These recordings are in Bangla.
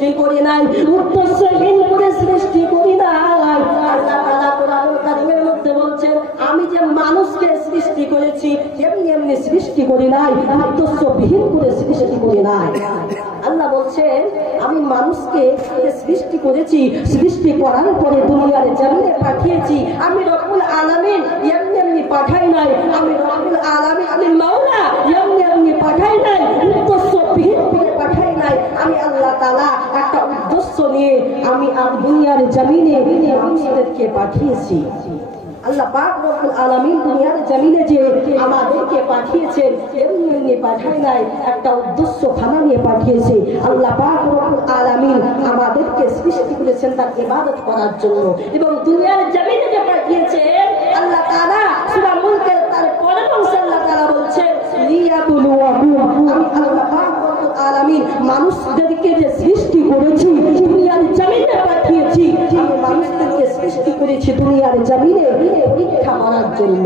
সৃষ্টি করি নাই, উদ্দেশ্যহীন করে সৃষ্টি করি নাই। আল্লাহ তাআলা কোরআনুল কারীমের মধ্যে বলছেন, আমি যে মানুষকে সৃষ্টি করেছি এমনি এমনি সৃষ্টি করি নাই, উদ্দেশ্যবিহীন করে সৃষ্টি করি নাই। আল্লাহ বলছেন, আমি মানুষকে সৃষ্টি করেছি, সৃষ্টি করার পরে দুনিয়ার জমিনে পাঠিয়েছি। আমি রব্বুল আলামিন এমনি এমনি পাঠাই নাই, আমি রব্বুল আলামিন, আমি মাওলা এমনি এমনি পাঠাই নাই, উদ্দেশ্যবিহীন করে পাঠাই নাই। আমি আল্লাহ তাআলা একটা উদ্দেশ্য নিয়ে আমি দুনিয়ার জমিনে মানুষদেরকে পাঠিয়েছি। আল্লাহ পাক রব্বুল আলামিন দুনিয়ার জমিনে যে আমাদেরকে পাঠিয়েছেন এমনি এমনি পাঠাই নাই, একটা উদ্দেশ্য খানা নিয়ে পাঠিয়েছে। আল্লাহ পাক রব্বুল আলামিন আমাদেরকে সৃষ্টি করেছেন তার ইবাদত করার জন্য, এবং দুনিয়ার জমিনে যে পাঠিয়েছেন আল্লাহ তাআলা সূরা মুলকের তার পরের অংশে আল্লাহ তাআলা বলছেন, লিয়াবলুয়াকুম, আমি আল্লাহ পাক রব্বুল আলামিন মানুষদেরকে যে সৃষ্টি করেছি দুনিয়ার জমিনে পাঠিয়েছি, আমি মানুষদেরকে সৃষ্টি করেছি দুনিয়ার জমিনে পরীক্ষা করার জন্য।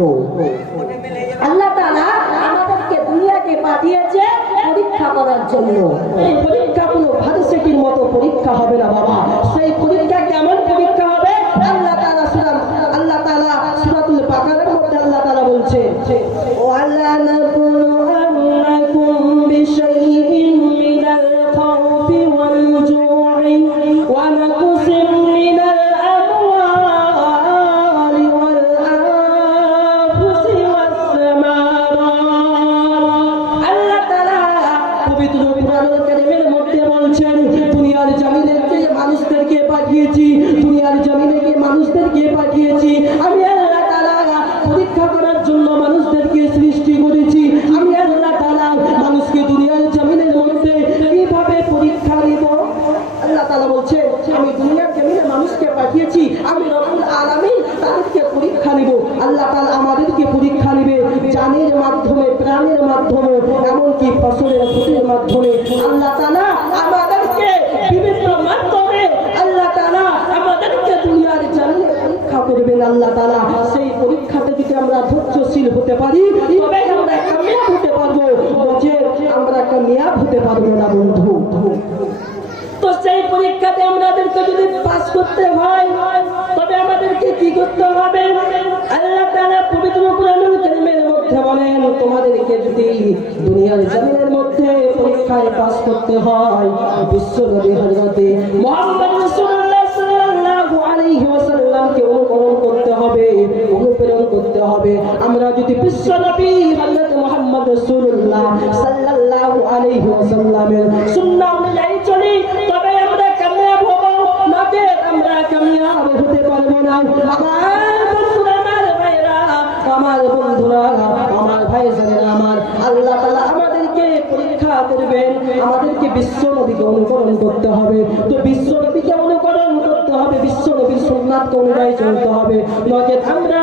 আল্লাহ তাআলা আমাদেরকে দুনিয়াকে পাঠিয়েছে পরীক্ষা করার জন্য। এই পরীক্ষা কোনো ভার্সিটির মতো পরীক্ষা হবে না বাবা। সেই পরীক্ষা কেমন পরীক্ষা হবে? আল্লাহ তাআলা সূরাতুল বাকারার মধ্যে আল্লাহ তাআলা বলছেন, ওয়ালা নাবলুওয়ান্নাকুম বিশাইইন মিনাল খাউফি ওয়াল জু'i ওয়া নাকসিম মিনাল আমওয়ালি ওয়াল আনফুসি ওয়াস সামারাত। আল্লাহ তাআলা পবিত্র কোরআনুল কারীমের মধ্যে বলছেন, দুনিয়ার জমিনে যে মানুষদেরকে পাঠিয়েছি, দুনিয়ার জমিনে যে মানুষদেরকে পাঠিয়েছি, আমি আল্লাহ তাআলা পরীক্ষা করার জন্য মানুষদেরকে সৃষ্টি করেছি। আমি আল্লাহ তাআলা মানুষকে দুনিয়ার জমিনের মধ্যে কিভাবে পরীক্ষা নিব? আল্লাহ তাআলা বলছে, আমি দুনিয়ার জমিনে মানুষকে পাঠিয়েছি, আমি রব্বুল আলামিন তাদেরকে পরীক্ষা নিব। আল্লাহ তাআলা আমাদেরকে পরীক্ষা নেবে জানের মাধ্যমে, প্রাণের মাধ্যমে, এমনকি ফসলের ক্ষতির মাধ্যমে। আল্লাহ তাআলা আমাদেরকে বিভিন্ন মাধ্যমে আল্লাহ তাআলা আমাদেরকে দুনিয়ার জমিনে পরীক্ষা করবেন। আল্লাহ তাআলা সেই পরীক্ষাতে যদি আমরা ধৈর্যশীল হতে পারি তবে আমরা কামিয়াব হতে পারবো, যে আমরা কামিয়াব হতে পারবো না বন্ধু। তো সেই পরীক্ষাতে আমাদেরকে যদি পাস করতে হয় তবে আমাদেরকে কি করতে হবে? আল্লাহ তাআলা পবিত্র কোরআনুল কারীমের মধ্যে বলেন, তোমাদেরকে যদি দুনিয়ার জমিনের মধ্যে পরীক্ষায় পাস করতে হয় বিশ্ব নবী হযরতে মুহাম্মদ রাসূলুল্লাহ সাল্লাল্লাহু আলাইহি ওয়াসাল্লামকে অনুকরণ করতে হবে, অনুসরণ করতে হবে। আমরা যদি বিশ্ব নবী হযরত মুহাম্মদ রাসূলুল্লাহ সাল্লাল্লাহু আলাইহি ওয়াসাল্লামের সুন্নাহ অনুযায়ী চলি তবে আমরা কামিয়াব হব, নয়তো আমরা কামিয়াব হতে পারবো না। আমার বন্ধুরা, আমার ভাইজানেরা, আমার আল্লাহ তাআলা আমাদেরকে পরীক্ষা করবেন, আমাদেরকে বিশ্ব নবীকে অনুকরণ করতে হবে। তো বিশ্ব নবীকে অনুকরণ করতে হবে, বিশ্ব নবীর সুন্নাত অনুযায়ী চলতে হবে, নয়তো আমরা